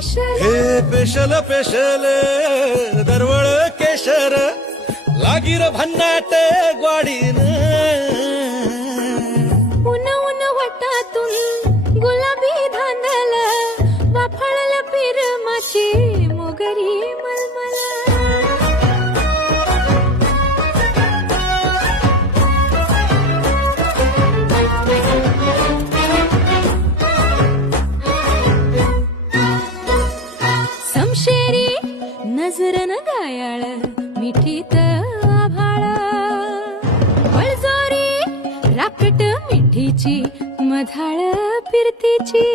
हे special special दरवळ केशर लागीर भन्नाट ग्वाडीन उन उन वटातून गुलाबी धांदल वाफळल पिरमाची मोगरी मलमल समशेरी नजरन गायाळ मिठीत आभाळ बळजोरी राकट मिठीची मधाळ फिरतीची